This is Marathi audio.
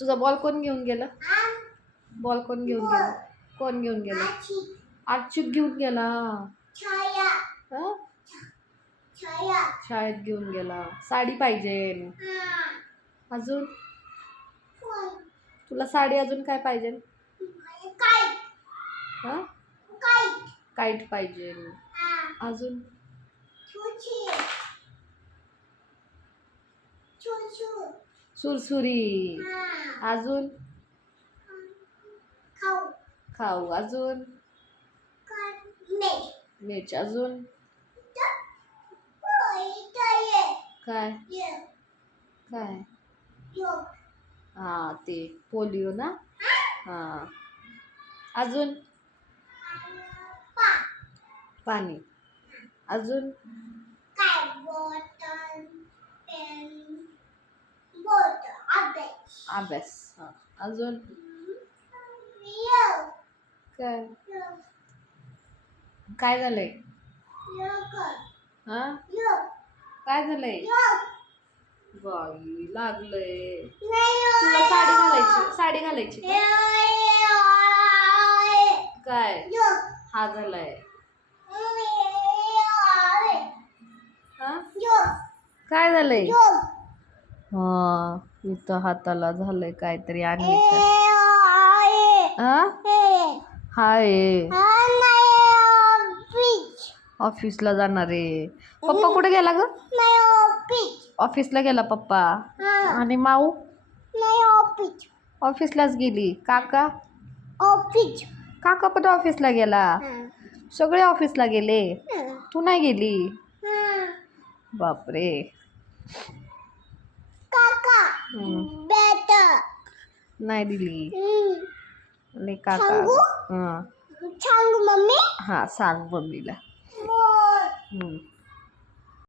तुझा बॉल कोण घेऊन गेलं? बॉल कोण घेऊन गेलं? कोण घेऊन गेलं? आरचित घेऊन गेला. छाया. हं? छाया. शाळेत घेऊन गेला. साडी पाहिजे. अजून? तुला साडी अजून काय पाहिजे? हा? काईट. पाहिजे. अजून? सुरसुरी. अजून? खाऊ. खाऊ. अजून? मिरची. अजून? काय? काय? हा ते पोलिओ ना? हा. अजून? पाणी. अजून? अभ्यास हा. अजून? यो काय? काय झालंय? हा? काय झालंय? बाई लागलंय. तुला साडी घालायची साडी घालायची? काय? हा झालाय. हा? काय झालंय? हा. इथं हाताला झालंय काहीतरी आणि हा हाय. ऑफिसला जाणार आहे. पप्पा कुठे गेला ग? ऑफिसला गेला पप्पा. आणि माऊ? ऑफिसलाच गेली. काका? काका पण ऑफिसला गेला. सगळे ऑफिसला गेले. तू नाही गेली? बापरे. नाही दिली. काका सांगू? हा. सांगू मम्मी? हा सांग मम्मीला.